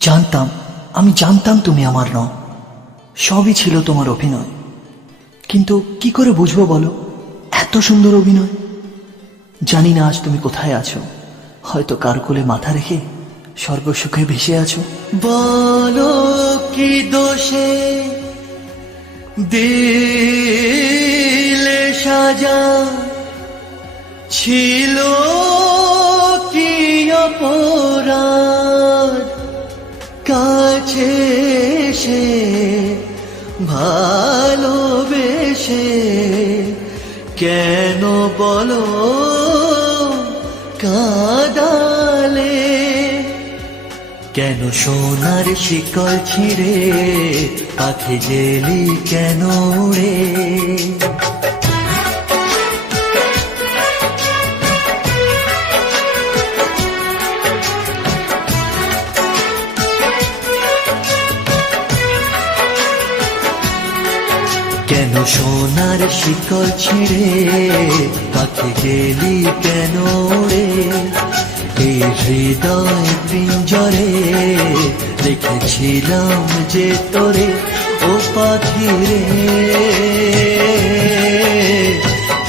জানতাম, আমি জানতাম তুমি আমার নও। সবই ছিল তোমার অভিনয়। কিন্তু কি করে বুঝবো বলো এত সুন্দর অভিনয়? জানি না আজ তুমি কোথায় আছো, হয়তো কার কোলে মাথা রেখে সর্বসুখে ভেসে আছো। বলো কি দোষে দিলে সাজা, ছিল কি অপরাধ কাছে এসে ভালোবেসে কেন বলো কাঁদালে? কেন সোনার শিকল ছিঁড়ে পাখি গেলি কেন উড়ে? কেন সোনার শিকল ছিঁড়ে পাখি গেলি কেন উড়ে? এই হৃদয় পিঞ্জরে রেখেছিলাম যে তোরে, ও পাখি রে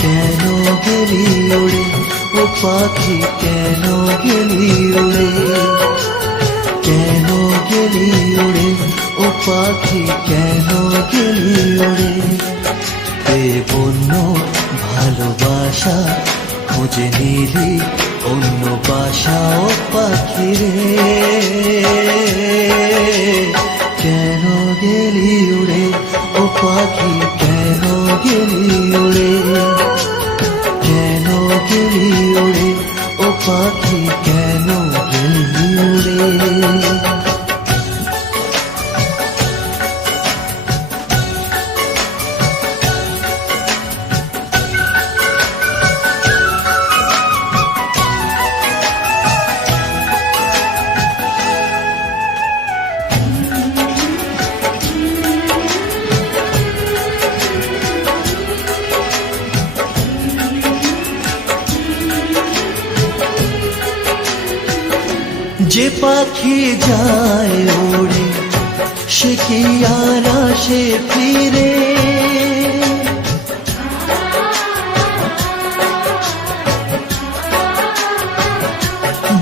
কেন গেলি উড়ে? ও পাখি কেন গেলি উড়ে? কেন গেলি উড়ে? ও পাখি কেন গেলি উড়ে? বন্য ভালোবাসা খুঁজে নিলি অন্য বাসা, ও পাখি রে কেন গেলি উড়ে? ও পাখি কেন গেলি উড়ে? কেন গেলি উড়ে? ও পাখি কেন গেলি উড়ে? যে পাখি যায় ওড়ে সে কি আর আসে ফিরে?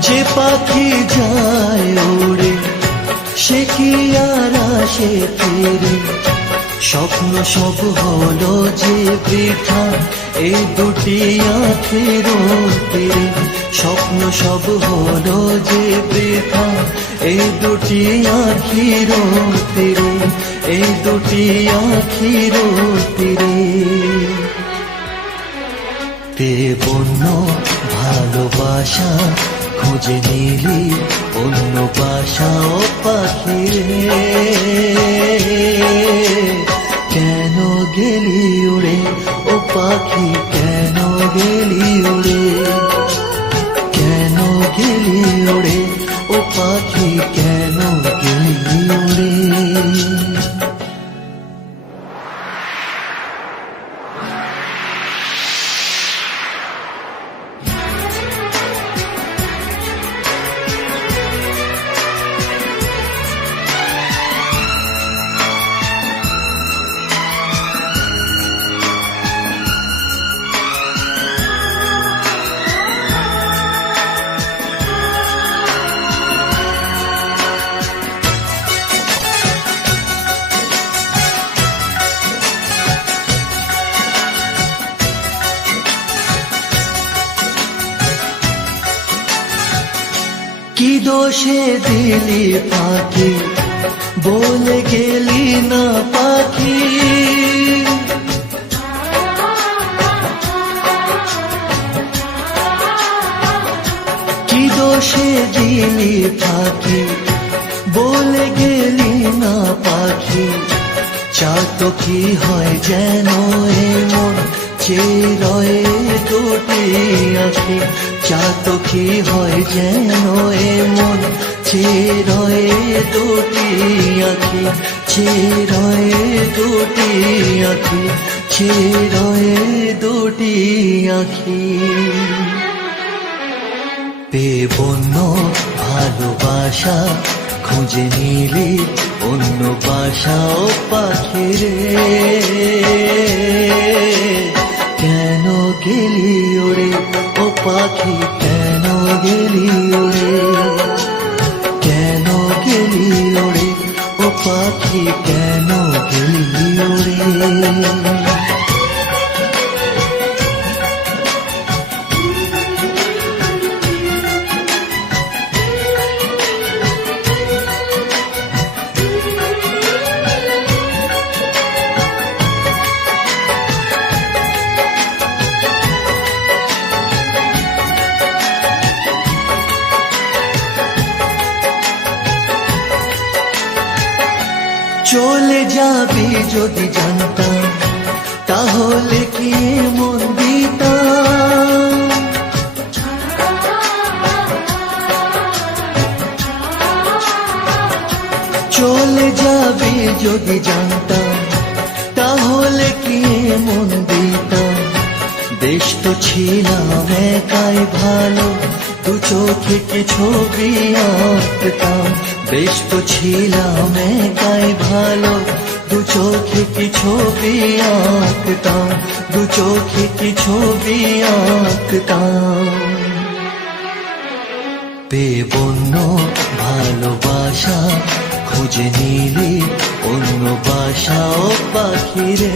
যে পাখি যায় ওড়ে সে কি আর আসে ফিরে? স্বপ্ন সব হলো যে বৃথা এই দুটি আঁখের তীরে। স্বপ্ন সব হলো যে বৃথা এই দুটি আঁখির তীরে, এই দুটি আঁখির তীরে। বন্য ভালোবাসা খুঁজে নিলি অন্য বাসা, ও পাখি রে কেন গেলি উড়ে? ও পাখি কেন গেলি উড়ে? কেন গেলি উড়ে? ও পাখি কেন গেলি উড়ে? কি দোষে দিলি পাখি বলে গেলি না পাখি? কি দোষে দিলি পাখি বলে গেলি না পাখি? চাতো কি হয় যেন এমন চেয়ে দুটি আঁখি? চাতো কি হয় যেন এমন চেয়ে দুটি আঁখি? চেয়ে দুটি আঁখি, চেয়ে দুটি আঁখি। বন্য ভালোবাসা খুঁজে নিলি অন্য বাসা ও পাখি রে, কেন গেলি ওরে ও পাখি, কেন গেলি ওরে, কেন গেলি ওরে ও পাখি, কেন গেলি ওরে। চলে যাবি যদি জানতাম, তাহলে কি মন দিতাম। চলে যাবি যদি জানতাম, তাহলে কি মন দিতাম। বেশ তো ছিলাম একাই ভালো, দু চোখে কি ছবি আঁকতাম। বেশ তো ছিলাম একাই ভালো, দু চোখে কি ছবি আঁকতাম, দু চোখে কি ছবি আঁকতাম। বেবন্য ভালোবাসা খুঁজে নিলি অন্য বাসা ও পাখি রে,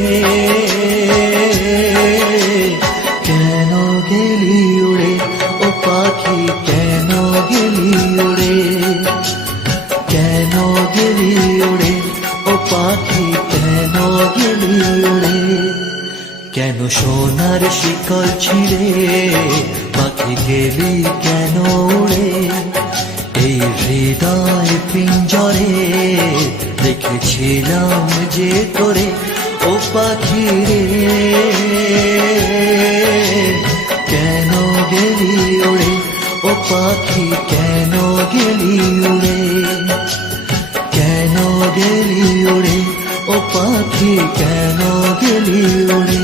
কেন গেলি উড়ে ও পাখি, কেন গেলি উড়ে, কেন গেলি উড়ে ও পাখি, কেন গেলি উড়ে। কেন সোনার শিকল ছিঁড়ে পাখি গেলি কেন উড়ে, এই হৃদয় পিঞ্জরে রেখেছিলাম যে তোরে ও পাখি রে, কেন গেলি উড়ে ও পাখি, কেন গেলি উড়ে, কেন গেলি উড়ে ও পাখি, কেন গেলি উড়ে।